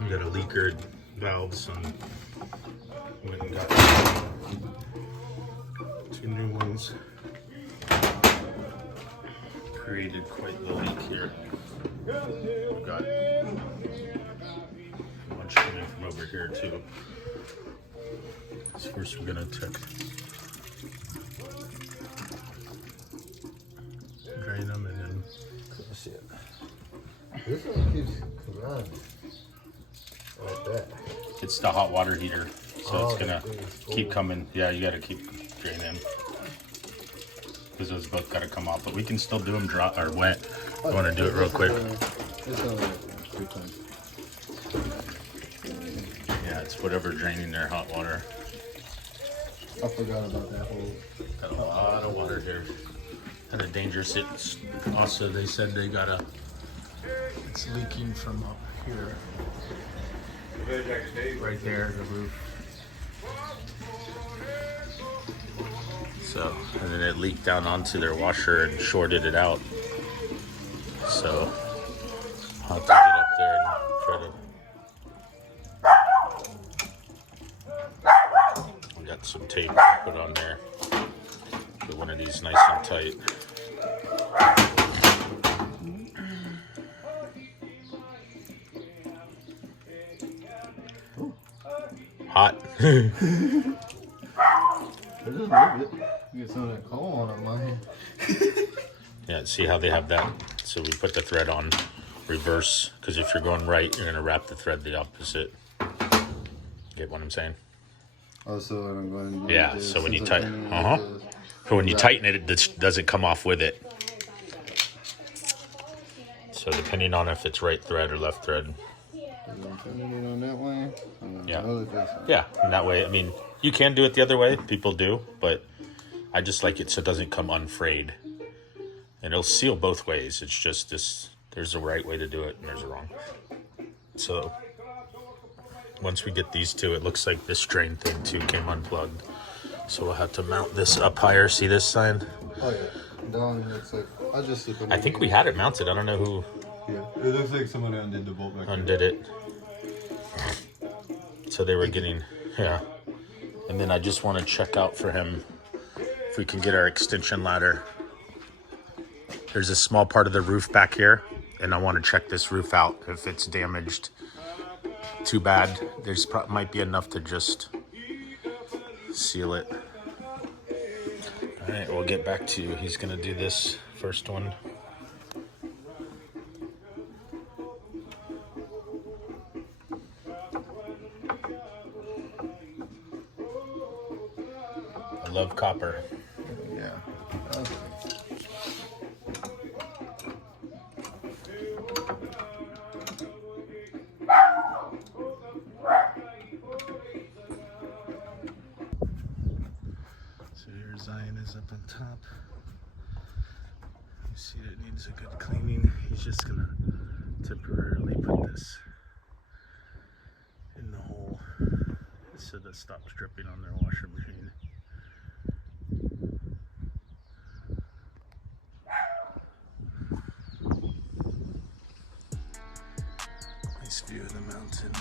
We got a leaker valves and went and got 2 new ones. Created quite the leak here. We've got a bunch coming from over here too. So first we're gonna check, drain them, and then see it. This one keeps running like that. it's the hot water heater, so it's gonna keep cool. coming. Yeah, you gotta keep draining because those both gotta come off. But we can still do them dry or wet. I want to do it real quick. It's only 3 times. Yeah, it's whatever draining their hot water. I forgot about that whole. Got a lot of water here. Kind of dangerous. It's also, they said they got a. It's leaking from up here. Right there, the roof. So, and then it leaked down onto their washer and shorted it out. So, I'll have to get up there and try to. We got some tape to put on there. Get one of these nice and tight. Hot. There's a little bit. You get some of that coal on it, man. Yeah, see how they have that? So we put the thread on reverse, because if you're going right, you're gonna wrap the thread the opposite. Get what I'm saying? Oh, so when I'm going. Yeah. So when you tighten, So when you tighten it, it doesn't come off with it. So depending on if it's right thread or left thread. On that way. Yeah. Yeah, and that way, I mean, you can do it the other way. People do, but I just like it so it doesn't come unfrayed. And it'll seal both ways. It's just this, there's a right way to do it and there's a wrong. So once we get these two, it looks like this drain thing too came unplugged. So we'll have to mount this up higher. See this sign? Oh yeah. Down looks like I just. I think we had it mounted. I don't know who Yeah. It looks like somebody undid the bolt back undid it. So they were getting, yeah. And then I just want to check out for him if we can get our extension ladder. There's a small part of the roof back here, and I want to check this roof out. If it's damaged too bad, there's might be enough to just seal it. All right, we'll get back to you. He's gonna do this first one. I love copper. Yeah. So here Zion is up on top. You see it needs a good cleaning. He's just gonna temporarily put this in the hole so that it stops dripping on their washer machine. Nice view of the mountain.